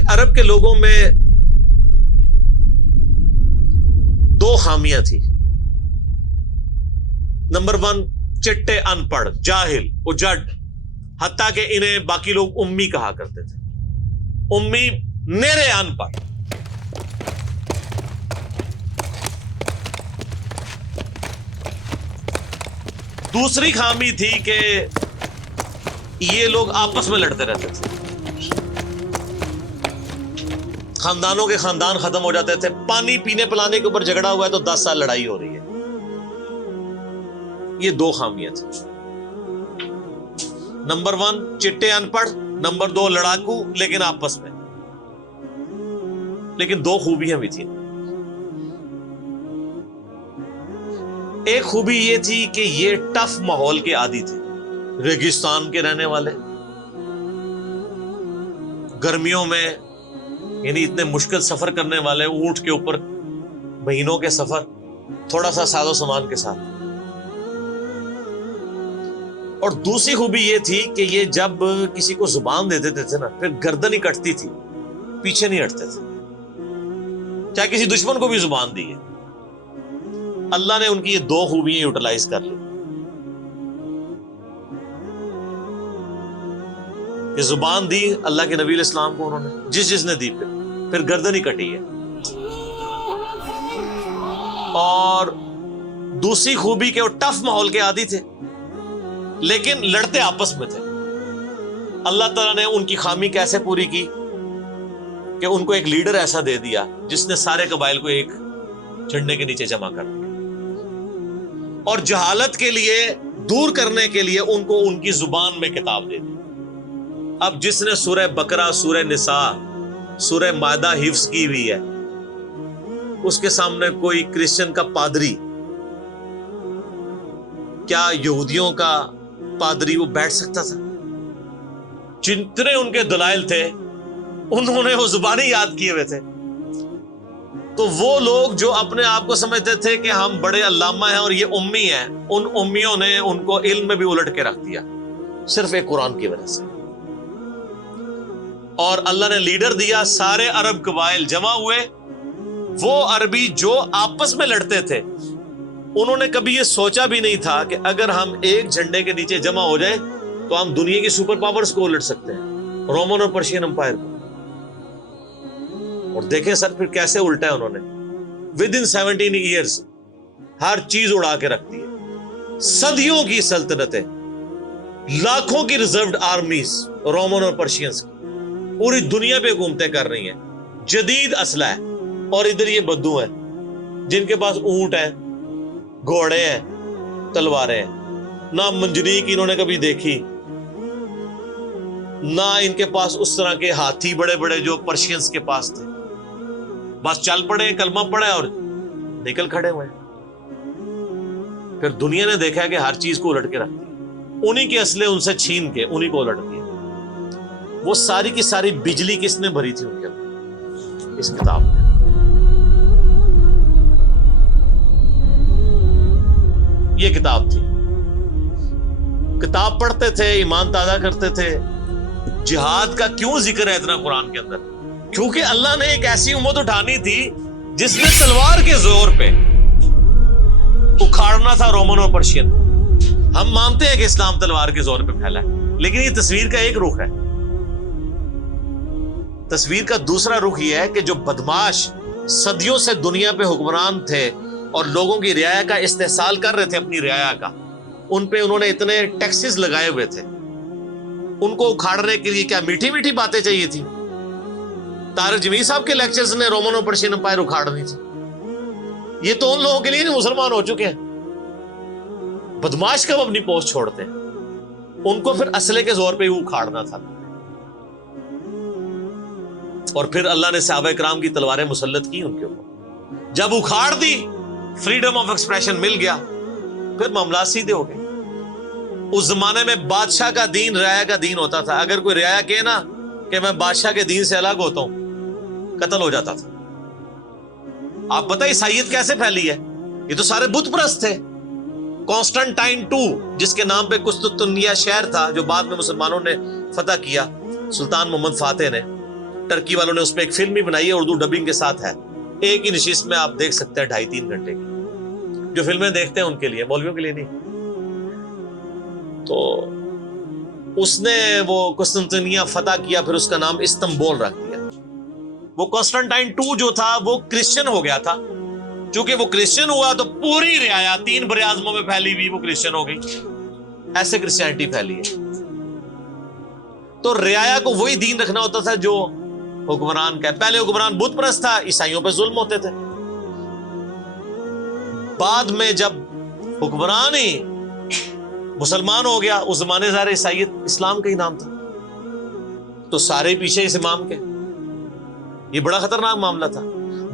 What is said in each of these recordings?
کہ عرب کے لوگوں میں دو خامیاں تھی. نمبر 1 چٹے ان پڑھ جاہل اجڈ، حتیٰ کہ انہیں باقی لوگ امی کہا کرتے تھے. امی نیرے ان پڑھ. دوسری خامی تھی کہ یہ لوگ آپس میں لڑتے رہتے تھے، خاندانوں کے خاندان ختم ہو جاتے تھے. پانی پینے پلانے کے اوپر جھگڑا ہوا ہے تو 10 سال لڑائی ہو رہی ہے. یہ دو خامیاں تھیں. نمبر 1 چٹے ان پڑھ، نمبر 2 لڑاکو لیکن آپس میں. لیکن دو خوبیاں بھی تھیں. ایک خوبی یہ تھی کہ یہ ٹف ماحول کے عادی تھے، ریگستان کے رہنے والے، گرمیوں میں یعنی اتنے مشکل سفر کرنے والے، اونٹ کے اوپر مہینوں کے سفر، تھوڑا سا ساز و سامان کے ساتھ. اور دوسری خوبی یہ تھی کہ یہ جب کسی کو زبان دے دیتے تھے نا، پھر گردن ہی کٹتی تھی، پیچھے نہیں ہٹتے تھے، چاہے کسی دشمن کو بھی زبان دی ہے. اللہ نے ان کی یہ دو خوبیاں یوٹیلائز کر لی کہ زبان دی اللہ کے نبی علیہ السلام کو، انہوں نے جس نے دی، پھر گردن ہی کٹی ہے. اور دوسری خوبی کہ وہ ٹف ماحول کے عادی تھے لیکن لڑتے آپس میں تھے. اللہ تعالیٰ نے ان کی خامی کیسے پوری کی کہ ان کو ایک لیڈر ایسا دے دیا جس نے سارے قبائل کو ایک جھنڈے کے نیچے جمع کر دیا، اور جہالت کے لیے دور کرنے کے لیے ان کو ان کی زبان میں کتاب دے دی. اب جس نے سورہ بقرہ، سورہ نساء، سورہ مائدہ حفظ کی ہوئی ہے، اس کے سامنے کوئی کرسچن کا پادری، کیا یہودیوں کا پادری وہ بیٹھ سکتا تھا؟ جتنے ان کے دلائل تھے انہوں نے وہ زبانی یاد کیے ہوئے تھے. تو وہ لوگ جو اپنے آپ کو سمجھتے تھے کہ ہم بڑے علامہ ہیں اور یہ امی ہیں، ان امیوں نے ان کو علم میں بھی الٹ کے رکھ دیا صرف ایک قرآن کی وجہ سے. اور اللہ نے لیڈر دیا، سارے عرب قبائل جمع ہوئے. وہ عربی جو آپس میں لڑتے تھے انہوں نے کبھی یہ سوچا بھی نہیں تھا کہ اگر ہم ایک جھنڈے کے نیچے جمع ہو جائیں تو ہم دنیا کی سپر پاورز کو الٹ سکتے ہیں، رومن اور پرشین امپائر کو. اور دیکھیں سر پھر کیسے الٹا ہے انہوں نے. ود ان 17 ایئرز ہر چیز اڑا کے رکھ دی ہے. صدیوں کی سلطنتیں، لاکھوں کی ریزروڈ آرمیز رومن اور پرشینز کی پوری دنیا پہ حکومتیں کر رہی ہیں. جدید اسلحہ ہے، اور ادھر یہ بدو ہیں جن کے پاس اونٹ ہیں، گھوڑے ہیں، تلواریں ہیں. نہ منجنیق انہوں نے کبھی دیکھی، نہ ان کے پاس اس طرح کے ہاتھی بڑے بڑے جو پرشینز کے پاس تھے. بس چل پڑے، کلمہ پڑے اور نکل کھڑے ہوئے. پھر دنیا نے دیکھا کہ ہر چیز کو الٹ کے رکھ دی. انہی کے اسلحے ان سے چھین کے انہی کو الٹ دیا. وہ ساری کی ساری بجلی کس نے بھری تھی ان کے اندر؟ اس کتاب میں. یہ کتاب تھی. کتاب پڑھتے تھے، ایمان تازہ کرتے تھے. جہاد کا کیوں ذکر ہے اتنا قرآن کے اندر؟ کیونکہ اللہ نے ایک ایسی امت اٹھانی تھی جس نے تلوار کے زور پہ اکھاڑنا تھا رومن اور پرشین. ہم مانتے ہیں کہ اسلام تلوار کے زور پہ پھیلا ہے، لیکن یہ تصویر کا ایک رخ ہے. تصویر کا دوسرا رخ یہ ہے کہ جو بدماش صدیوں سے دنیا پہ حکمران تھے اور لوگوں کی رعایا کا استحصال کر رہے تھے، اپنی رعایا کا، ان پہ انہوں نے اتنے ٹیکسز لگائے ہوئے تھے. ان کو اکھاڑنے کے لیے کیا میٹھی میٹھی باتیں چاہیے تھی؟ طارق جمیل صاحب کے لیکچرز نے رومن اور پرشین امپائر اکھاڑنی تھی. یہ تو ان لوگوں کے لیے نہیں مسلمان ہو چکے ہیں. بدماش کب اپنی پوسٹ چھوڑتے ہیں؟ ان کو پھر اسلحے کے زور پہ ہی اکھاڑنا تھا. اور پھر اللہ نے صحابہ کرام کی تلواریں مسلط کی ان کے اوپر. جب اکھاڑ دی، فریڈم آف ایکسپریشن مل گیا، پھر معاملات سیدھے ہو گئے. اس زمانے میں بادشاہ کا دین رعایا کا دین ہوتا تھا. اگر کوئی رعایا کہے نا کہ میں بادشاہ کے دین سے الگ ہوتا ہوں، قتل ہو جاتا تھا. آپ پتہ عیسائیت کیسے پھیلی ہے؟ یہ تو سارے بت پرست تھے. کانسٹنٹائن 2 جس کے نام پہ قسطنطنیہ شہر تھا جو بعد میں مسلمانوں نے فتح کیا، سلطان محمد فاتح نے، ٹرکی والوں نے اس پہ ایک فلم بھی بنائی ہے، اردو ڈبنگ کے ساتھ ہے، ایک ہی نشست میں آپ دیکھ سکتے ہیں 2.5-3 گھنٹے کی. جو فلمیں دیکھتے ہیں ان کے لیے، مولویوں کے لیے نہیں. تو اس نے وہ قسطنطنیہ فتح کیا، پھر اس کا نام استنبول رکھ دیا. وہ کانسٹنٹائن 2 جو تھا وہ کرسچن ہو گیا تھا. چونکہ وہ کرسچن ہوا تو پوری رعایا 3 بر اعظموں میں پھیلی ہوئی وہ کرسچن ہو گئی. ایسے کرسچینٹی پھیلی ہے. تو رعایا کو وہی دین رکھنا ہوتا تھا جو حکمران کا. پہلے حکمران بت پرست تھا، عیسائیوں پہ ظلم ہوتے تھے. بعد میں جب حکمران ہی مسلمان ہو گیا، اس زمانے ظاہر عیسائیت اسلام کا ہی نام تھا، تو سارے پیچھے اس امام کے. یہ بڑا خطرناک معاملہ تھا.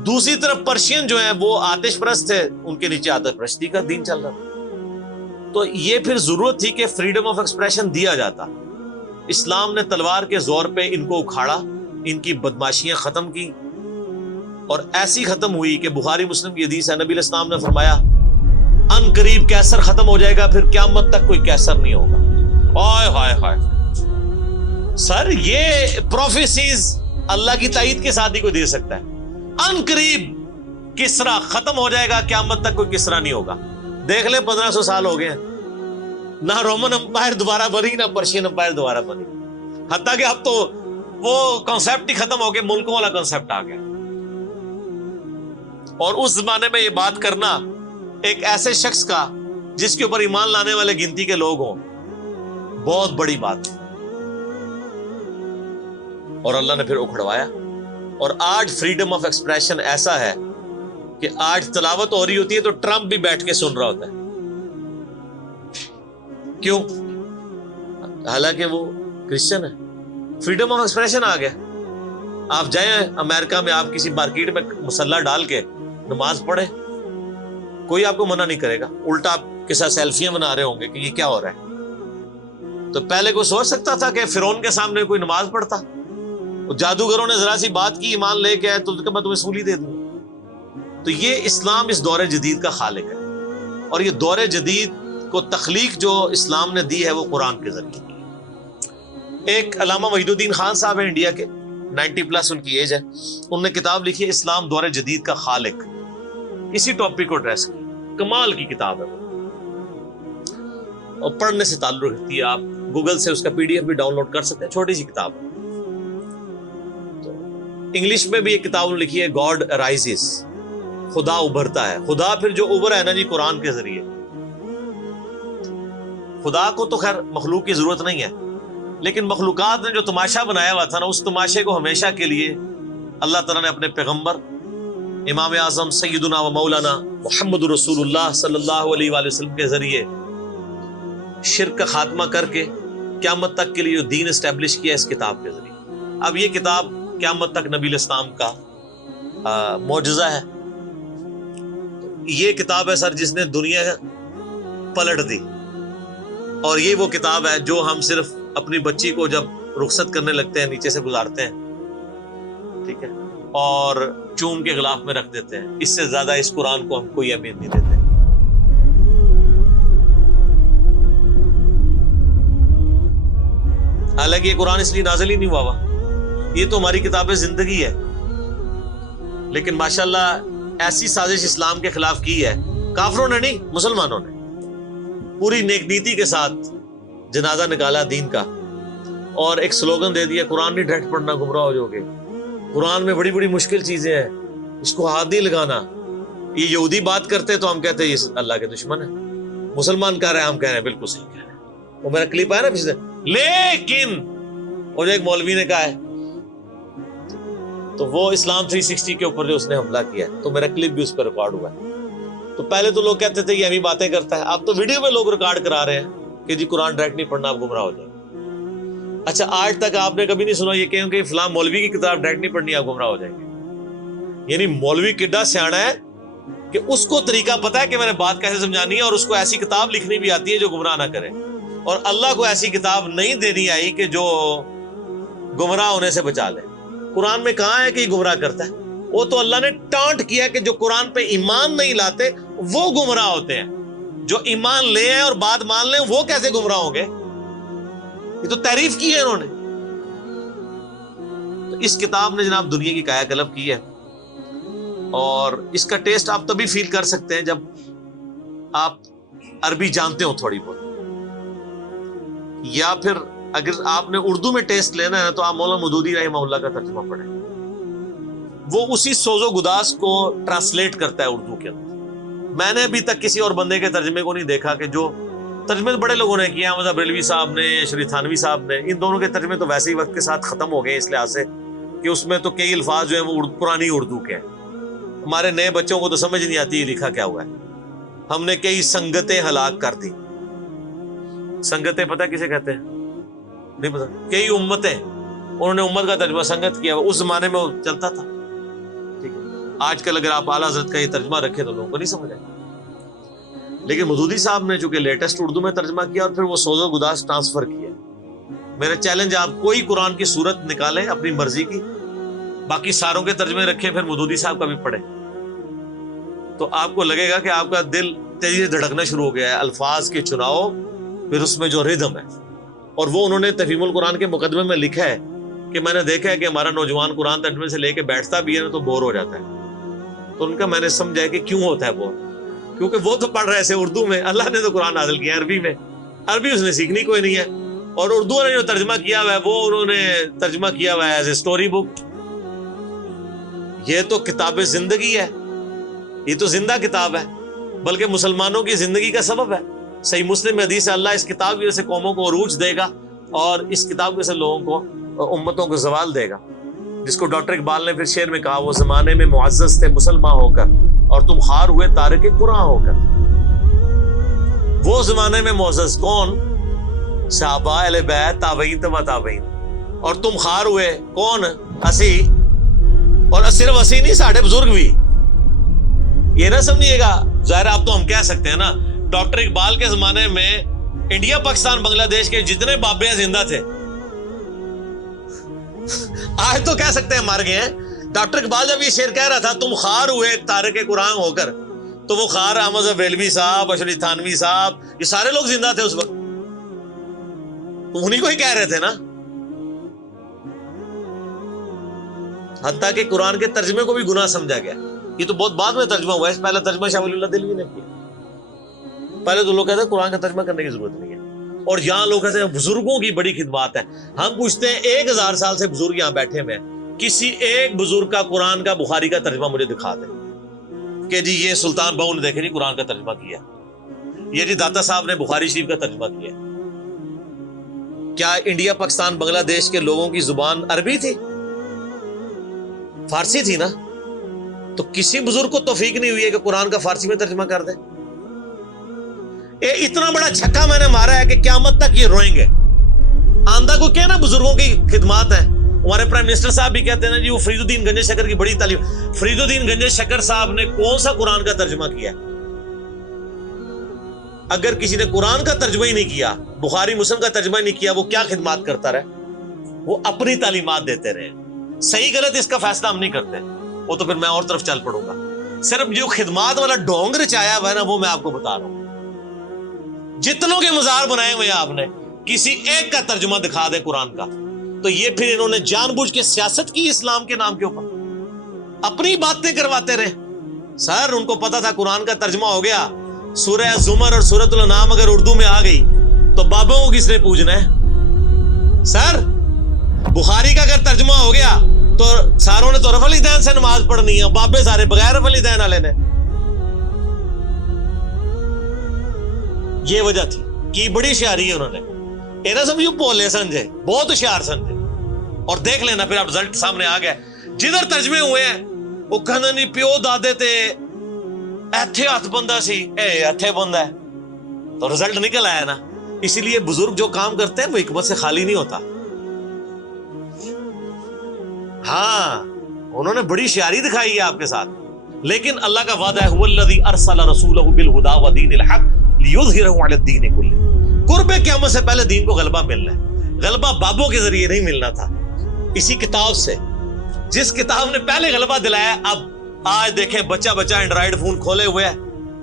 دوسری طرف پرشین جو ہیں وہ آتش پرست تھے، ان کے نیچے آتش پرستی کا دین چل رہا تھا. تو یہ پھر ضرورت تھی کہ فریڈم آف ایکسپریشن دیا جاتا. اسلام نے تلوار کے زور پہ ان کو اکھاڑا، ان کی بدماشیاں ختم کی، اور ایسی ختم ہوئی کہ بخاری مسلم کی حدیث ہے، نبی علیہ السلام نے فرمایا ان قریب کیسر ختم ہو جائے گا، پھر قیامت تک کوئی کیسر نہیں ہوگا. ہائے ہائے ہائے سر، یہ پروفیسیز اللہ کی تائید کے ساتھ ہی کوئی دے سکتا ہے. ان قریب کسرا ختم ہو جائے گا، قیامت تک کوئی کسرا نہیں ہوگا. دیکھ لیں 1500 سال ہو گئے ہیں، نہ رومن امپائر دوبارہ بنی، نہ پرشین امپائر دوبارہ بنی. حتیٰ کہ اب تو وہ کانسیپٹ ہی ختم ہو گیا، ملکوں والا کانسیپٹ آ گیا. اور اس زمانے میں یہ بات کرنا ایک ایسے شخص کا جس کے اوپر ایمان لانے والے گنتی کے لوگ ہوں، بہت بڑی بات. اور اللہ نے پھر اکھڑوایا. اور آج فریڈم آف ایکسپریشن ایسا ہے کہ آج تلاوت ہو رہی ہوتی ہے تو ٹرمپ بھی بیٹھ کے سن رہا ہوتا ہے. کیوں؟ حالانکہ وہ کرسچن ہے. فریڈم آف ایکسپریشن آ گیا. آپ جائیں امریکہ میں، آپ کسی مارکیٹ میں مسلح ڈال کے نماز پڑھیں، کوئی آپ کو منع نہیں کرے گا. الٹا آپ کے ساتھ سیلفیاں بنا رہے ہوں گے کہ یہ کیا ہو رہا ہے. تو پہلے کوئی سوچ سکتا تھا کہ فرعون کے سامنے کوئی نماز پڑھتا؟ جادوگروں نے ذرا سی بات کی، ایمان لے کے آئے تو میں تمہیں سولی دے دوں. تو یہ اسلام اس دور جدید کا خالق ہے، اور یہ دور جدید کو تخلیق جو اسلام نے دی ہے وہ قرآن کے ذریعے. ایک علامہ وحید الدین خان صاحب ہیں انڈیا کے، 90+ ان کی ایج ہے. انہوں نے کتاب لکھی ہے اسلام دور جدید کا خالق. اسی ٹاپک کو ایڈریس کی، کمال کی کتاب ہے وہ، اور پڑھنے سے تعلق رکھتی ہے. آپ گوگل سے اس کا PDF بھی ڈاؤن لوڈ کر سکتے ہیں، چھوٹی سی کتاب ہے. انگلش میں بھی ایک کتاب لکھی ہے، گاڈ رائزز، خدا ابھرتا ہے. خدا پھر جو ابھرا ہے نا جی قرآن کے ذریعے. خدا کو تو خیر مخلوق کی ضرورت نہیں ہے، لیکن مخلوقات نے جو تماشا بنایا ہوا تھا نا، اس تماشے کو ہمیشہ کے لیے اللہ تعالیٰ نے اپنے پیغمبر امام اعظم سیدنا و مولانا محمد رسول اللہ صلی اللہ علیہ وآلہ وسلم کے ذریعے شرک کا خاتمہ کر کے قیامت تک کے لیے جو دین اسٹیبلش کیا اس کتاب کے ذریعے. اب یہ کتاب قیامت تک نبی علیہ السلام کا معجزہ ہے. یہ کتاب ہے سر جس نے دنیا پلٹ دی. اور یہ وہ کتاب ہے جو ہم صرف اپنی بچی کو جب رخصت کرنے لگتے ہیں نیچے سے گزارتے ہیں، ٹھیک ہے، اور چوم کے غلاف میں رکھ دیتے ہیں. اس سے زیادہ اس قرآن کو ہم کوئی اہمیت نہیں دیتے. حالانکہ یہ قرآن اس لیے نازل ہی نہیں ہوا ہوا، یہ تو ہماری کتاب زندگی ہے. لیکن ماشاءاللہ ایسی سازش اسلام کے خلاف کی ہے، کافروں نے نہیں، مسلمانوں نے پوری نیک نیتی کے ساتھ جنازہ نکالا دین کا، اور ایک سلوگن دے دیا قرآن نہیں ڈائریکٹ پڑھنا گمراہ ہو جاؤ گے. قرآن میں بڑی بڑی مشکل چیزیں ہیں، اس کو ہاتھ نہیں لگانا. یہ یہودی بات کرتے تو ہم کہتے ہیں یہ اللہ کے دشمن ہے. مسلمان کہہ رہے ہیں، ہم کہہ رہے ہیں بالکل صحیح کہہ رہے ہیں. وہ میرا کلپ آیا نا پچھلے، لیکن وہ جو ایک مولوی نے کہا ہے تو وہ اسلام 360 کے اوپر جو اس نے حملہ کیا ہے، تو میرا کلپ بھی اس پہ ریکارڈ ہوا ہے. تو پہلے تو لوگ کہتے تھے یہ ہمیں باتیں کرتا ہے، اب تو ویڈیو میں لوگ ریکارڈ کرا رہے ہیں کہ جی قرآن ڈائریکٹ نہیں پڑھنا، آپ گمراہ ہو جائیں. اچھا آج تک آپ نے کبھی نہیں سنا یہ کہ فلاں مولوی کی کتاب ڈائریکٹ نہیں پڑھنی، آپ گمراہ ہو جائیں گے. یعنی مولوی کڈا سیاڑا ہے کہ اس کو طریقہ پتا ہے کہ میں نے بات کیسے سمجھانی ہے، اور اس کو ایسی کتاب لکھنی بھی آتی ہے جو گمراہ نہ کرے. اور اللہ کو ایسی کتاب نہیں دینی آئی کہ جو گمراہ ہونے سے بچا لے. قرآن میں کہاں ہے کہ یہ گمراہ کرتا ہے؟ وہ تو اللہ نے ٹانٹ کیا کہ جو قرآن پہ ایمان نہیں لاتے وہ گمراہ ہوتے ہیں. جو ایمان لے ہیں اور بات مان لیں وہ کیسے گمراہ ہوں گے؟ یہ تو تعریف کی ہے انہوں نے. اس کتاب نے جناب دنیا کی کایا کلب کی ہے، اور اس کا ٹیسٹ آپ تبھی فیل کر سکتے ہیں جب آپ عربی جانتے ہو تھوڑی بہت، یا پھر اگر آپ نے اردو میں ٹیسٹ لینا ہے تو آپ مولانا مودودی رحمہ اللہ کا ترجمہ پڑھیں، وہ اسی سوز و گداز کو ٹرانسلیٹ کرتا ہے اردو کے اندر۔ میں نے ابھی تک کسی اور بندے کے ترجمے کو نہیں دیکھا کہ جو ترجمے بڑے لوگوں نے کیا، مطلب بریلوی صاحب نے، شری تھانوی صاحب نے، ان دونوں کے ترجمے تو ویسے ہی وقت کے ساتھ ختم ہو گئے اس لحاظ سے کہ اس میں تو کئی الفاظ جو ہیں وہ پرانی اردو کے ہیں، ہمارے نئے بچوں کو تو سمجھ نہیں آتی یہ لکھا کیا ہوا ہے۔ ہم نے کئی سنگتیں ہلاک کر دی۔ سنگتیں پتہ کسے کہتے ہیں؟ نہیں پتا۔ کئی امتیں، انہوں نے امت کا ترجمہ سنگت کیا، اس زمانے میں وہ چلتا تھا۔ ٹھیک ہے، آج کل اگر آپ اعلیٰ حضرت کا یہ ترجمہ رکھیں تو لوگوں کو نہیں سمجھ آئے، لیکن مودودی صاحب نے چونکہ لیٹسٹ اردو میں ترجمہ کیا اور پھر وہ سوز و گداز ٹرانسفر کیا۔ میرا چیلنج، آپ کوئی قرآن کی صورت نکالیں اپنی مرضی کی، باقی ساروں کے ترجمے رکھیں، پھر مودودی صاحب کا بھی پڑھیں، تو آپ کو لگے گا کہ آپ کا دل تیزی سے دھڑکنا شروع ہو گیا ہے۔ الفاظ کے چناؤ، پھر اس میں جو ردھم ہے، اور وہ انہوں نے تفہیم القرآن کے مقدمے میں لکھا ہے کہ میں نے دیکھا ہے کہ ہمارا نوجوان قرآن ترجمے سے لے کے بیٹھتا بھی ہے نا تو بور ہو جاتا ہے، تو ان کا میں نے سمجھا کہ کیوں ہوتا ہے بور، کیونکہ وہ تو پڑھ رہے تھے اردو میں، اللہ نے تو قرآن نازل کیا عربی میں، عربی اس نے سیکھنی کوئی نہیں ہے، اور اردو نے جو ترجمہ کیا ہوا ہے وہ انہوں نے ترجمہ کیا ہوا ہے ایز اے اسٹوری بک۔ یہ تو کتاب زندگی ہے، یہ تو زندہ کتاب ہے، بلکہ مسلمانوں کی زندگی کا سبب ہے۔ صحیح مسلم میں حدیث ہے، اللہ اس کتاب کی وجہ سے قوموں کو عروج دے گا اور اس کتاب کی وجہ سے لوگوں کو، امتوں کو زوال دے گا، جس کو ڈاکٹر اقبال نے پھر شعر میں کہا، وہ زمانے میں معزز تھے مسلمان ہو کر اور تم خار ہوئے تارک قرآن ہو کر۔ وہ زمانے میں معزز کون؟ صحابہ، اہل بیت، تابعین، تبع تابعین، اور تم خار ہوئے کون؟ اسی، اور صرف اسی نہیں، ساڑھے بزرگ بھی۔ یہ نہ سمجھیے گا، ظاہر آپ تو ہم کہہ سکتے ہیں نا، ڈاکٹر اقبال کے زمانے میں انڈیا، پاکستان، بنگلہ دیش کے جتنے بابے ہیں زندہ تھے، آج تو کہہ سکتے ہیں مر گئے ہیں۔ ڈاکٹر اقبال جب یہ شعر کہہ رہا تھا تم خار ہوئے تارک قرآن ہو کر، تو وہ خار احمد بریلوی صاحب، اشری تھانوی صاحب، یہ سارے لوگ زندہ تھے اس وقت، تو انہی کو ہی کہہ رہے تھے نا۔ حتیٰ کہ قرآن کے ترجمے کو بھی گناہ سمجھا گیا، یہ تو بہت بعد میں ترجمہ ہوا ہے، پہلا ترجمہ شاہ ولی اللہ دہلوی نے کیا۔ پہلے تو لوگ کہتے ہیں قرآن کا ترجمہ کرنے کی ضرورت نہیں ہے، اور یہاں لوگ کہتے ہیں بزرگوں کی بڑی خدمات ہے۔ ہم پوچھتے ہیں 1000 سال سے بزرگ یہاں بیٹھے ہوئے ہیں، کسی ایک بزرگ کا قرآن کا بخاری کا ترجمہ مجھے دکھا دیں کہ جی یہ سلطان بہو نے دیکھے جی قرآن کا ترجمہ کیا، یہ جی داتا صاحب نے بخاری شریف کا ترجمہ کیا۔ کیا انڈیا، پاکستان، بنگلہ دیش کے لوگوں کی زبان عربی تھی؟ فارسی تھی نا؟ تو کسی بزرگ کو توفیق نہیں ہوئی ہے کہ قرآن کا فارسی میں ترجمہ کر دے۔ اتنا بڑا چھکا میں نے مارا ہے کہ قیامت تک یہ روئیں گے۔ آندہ کو کیا نا بزرگوں کی خدمات ہیں، ہمارے پرائم منسٹر صاحب بھی کہتے ہیں نا جی وہ فرید الدین گنج شکر کی بڑی تعلیم۔ فرید الدین گنج شکر صاحب نے کون سا قرآن کا ترجمہ کیا؟ اگر کسی نے قرآن کا ترجمہ ہی نہیں کیا، بخاری مسلم کا ترجمہ ہی نہیں کیا، وہ کیا خدمات کرتا رہے؟ وہ اپنی تعلیمات دیتے رہے۔ صحیح غلط اس کا فیصلہ ہم نہیں کرتے، وہ تو پھر میں اور طرف چل پڑوں گا۔ صرف جو خدمات والا ڈونگ رچایا ہوا ہے نا وہ میں آپ کو بتا رہا ہوں۔ جتنوں کے مزار بنائے ہوئے آپ نے، کسی ایک کا ترجمہ دکھا دیں قرآن کا، تو یہ پھر انہوں نے جان بوجھ کے سیاست کی اسلام کے نام کے اوپر، اپنی باتیں کرواتے رہے۔ سر ان کو پتا تھا قرآن کا ترجمہ ہو گیا، سورہ زمر اور سورۃ الانعام اگر اردو میں آ گئی تو بابوں کو کس نے پوجنا ہے؟ سر بخاری کا اگر ترجمہ ہو گیا تو ساروں نے تو رفع الیدین سے نماز پڑھنی ہے، بابے سارے بغیر رفع الیدین والے نے۔ یہ وجہ تھی کہ بڑی ہوشیاری ہے انہوں نے، یہ نہ سمجھو پولے سمجھے، بہت ہوشیار سمجھے۔ اور دیکھ لینا پھر اب رزلٹ سامنے آ گیا، جدھر ترجمے ہوئے ہیں وہ کہنا نہیں پیو دادے تے ایتھے ہاتھ بندہ سی، اے ایتھے بندہ ہے، تو رزلٹ نکل آیا نا۔ اسی لیے بزرگ جو کام کرتے ہیں وہ حکمت سے خالی نہیں ہوتا۔ ہاں انہوں نے بڑی ہوشیاری دکھائی ہے آپ کے ساتھ، لیکن اللہ کا وعدہ ہے، هو الذی ارسل رسولہ بالہدی ودین الحق لیظہرہ علی الدین کلہ۔ قرب قیامت سے پہلے دین کو غلبہ ملنا ہے، غلبہ بابوں کے ذریعے نہیں ملنا تھا، اسی کتاب سے، جس کتاب نے پہلے غلبہ دلایا۔ اب آج دیکھیں بچہ اینڈرائیڈ فون کھولے ہوئے ہے،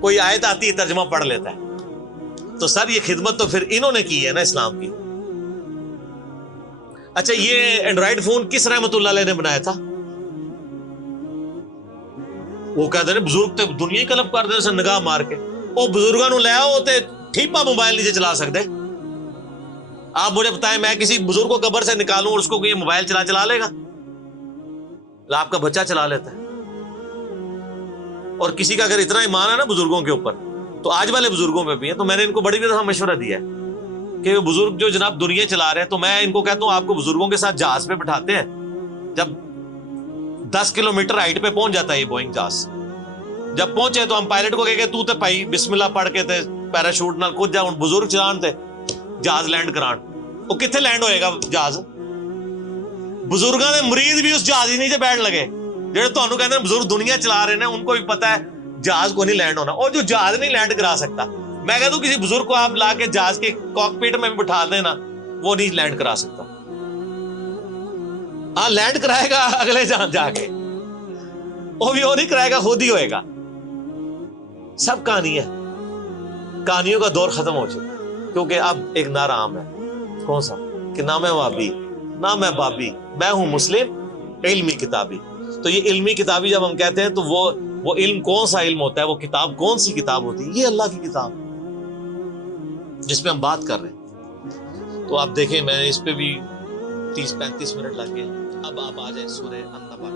کوئی آیت آتی ہے ترجمہ پڑھ لیتا ہے۔ تو سر یہ خدمت تو پھر انہوں نے کی ہے نا اسلام کی۔ اچھا یہ اینڈرائڈ فون کس رحمت اللہ علیہ نے بنایا تھا؟ وہ کہتے ہیں بزرگ تے دنیا ہی کلپ کر دے نگاہ مار کے. وہ بزرگوں نو لے آؤ تے ٹھیپا موبائل نہیں چلا سکتے. آپ مجھے بتائیں میں کسی بزرگ کو قبر سے نکالوں اور اس کو یہ موبائل چلا لے گا؟ آپ کا بچہ چلا لیتا ہے. اور کسی کا اگر اتنا ایمان ہے نا بزرگوں کے اوپر, تو آج والے بزرگوں پہ بھی ہے. تو میں نے ان کو بڑی دفعہ مشورہ دیا ہے کہ بزرگ جو جناب دنیا چلا رہے ہیں, تو میں ان کو کہتا ہوں آپ کو بزرگوں کے ساتھ جہاز پہ بٹھاتے ہیں, جب 10 کلومیٹر ہائٹ پہ پہنچ جاتا ہے یہ بوئنگ جہاز, جب پہنچے تو ہم پائلٹ کو کہے تو تے پائی بسم اللہ پڑھ کے تے پیراشوٹ نال کود جا, بزرگ چلان تے جہاز لینڈ کران. وہ کتنے لینڈ ہوئے گا جہاز؟ بزرگاں دے مرید بھی اس جہاز ہی نہیں بیٹھ لگے جہاں تمہیں کہتے ہیں بزرگ دنیا چلا رہے ہیں, ان کو بھی پتا ہے جہاز کو نہیں لینڈ ہونا. اور جو جہاز نہیں لینڈ کرا سکتا, میں کہتا ہوں کسی بزرگ کو آپ لا کے جہاز کے کاک پیٹ میں بٹھا دینا, وہ نہیں لینڈ کرا سکتا. ہاں لینڈ کرائے گا اگلے جہاں جا کے, وہ بھی وہ نہیں کرائے گا, خود ہی ہوئے گا. سب کہانی ہے, کہانیوں کا دور ختم ہو چکا, کیونکہ اب ایک نعرہ عام ہے. کون سا؟ کہ نہ میں وابی نہ میں بابی, میں ہوں مسلم علمی کتابی. تو یہ علمی کتابی جب ہم کہتے ہیں تو وہ علم کون سا علم ہوتا ہے, وہ کتاب کون سی کتاب ہوتی ہے؟ یہ اللہ کی کتاب جس پہ ہم بات کر رہے ہیں. تو آپ دیکھیں میں اس پہ بھی 30-35 منٹ لگ گئے. اب آپ آ جائیں سورہ النبا.